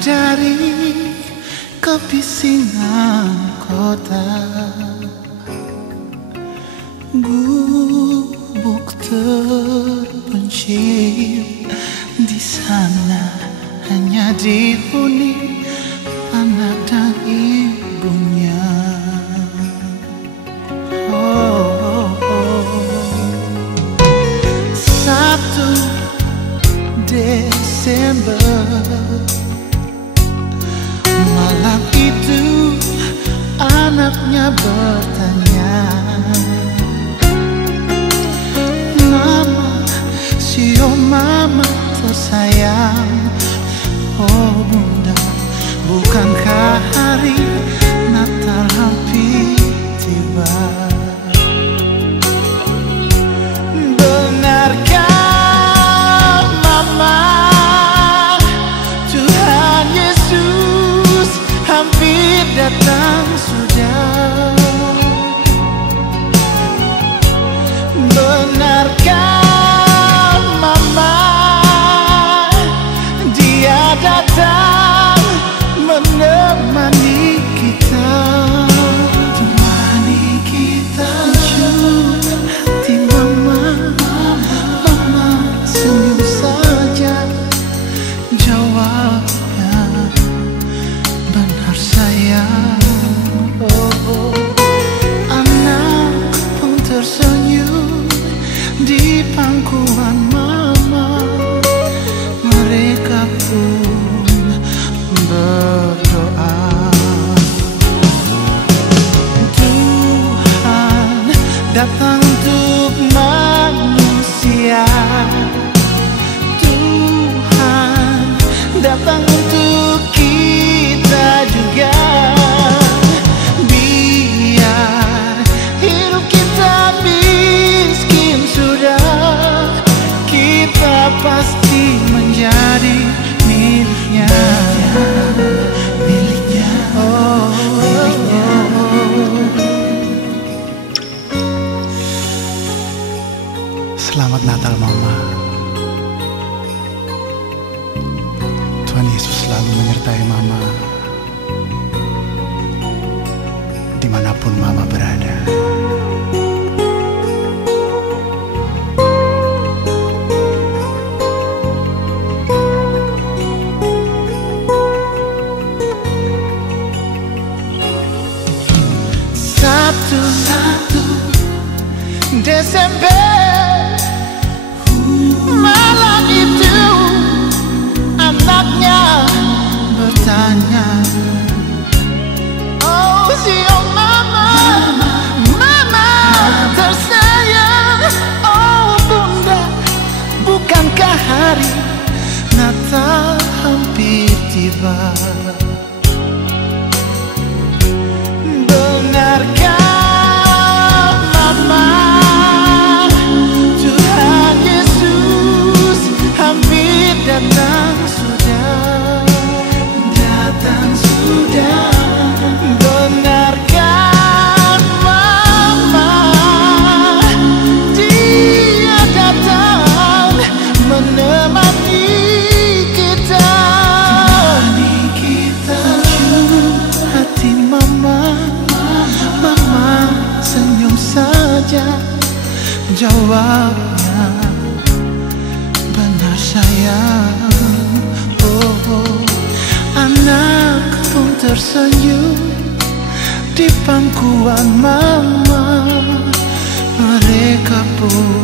dari kebisingan kota, gubuk terpencil di sana hanya dihuni anak dan ibunya. Oh, 1 Desember, malam itu anaknya bertanya, "Mama, sio mama tersayang, oh bunda, bukankah hari Natal hampir tiba?" Benarkah mama, Tuhan Yesus hampir datang sudah? Benarkah mama, Dia datang menemani kita, temani kita. Jujur hati mama, mama senyum saja, jawabnya benar sayang. Oh, anak pun tersenyum di pangkuan mama, mereka pun berdoa. Tuhan datang untuk manusia, Tuhan datang untuk kita juga. Biar hidup kita miskin sudah, kita pasti menjadi miliknya, miliknya, oh, miliknya. Selamat Natal mama. Tuhan Yesus selalu menyertai mama dimanapun mama berada. Satu Desember, malam itu anaknya bertanya, "Oh sio mama, mama tersayang, oh bunda, bukankah hari Natal hampir tiba?" Benarkah mama, Tuhan Yesus hampir datang sudah, datang sudah? Benarkah mama, Dia datang menemani kita, menemani kita. Hati mama, mama senyum saja, jawabnya benar sayang. Oh, anak pun tersenyum di pangkuan mama, mereka pun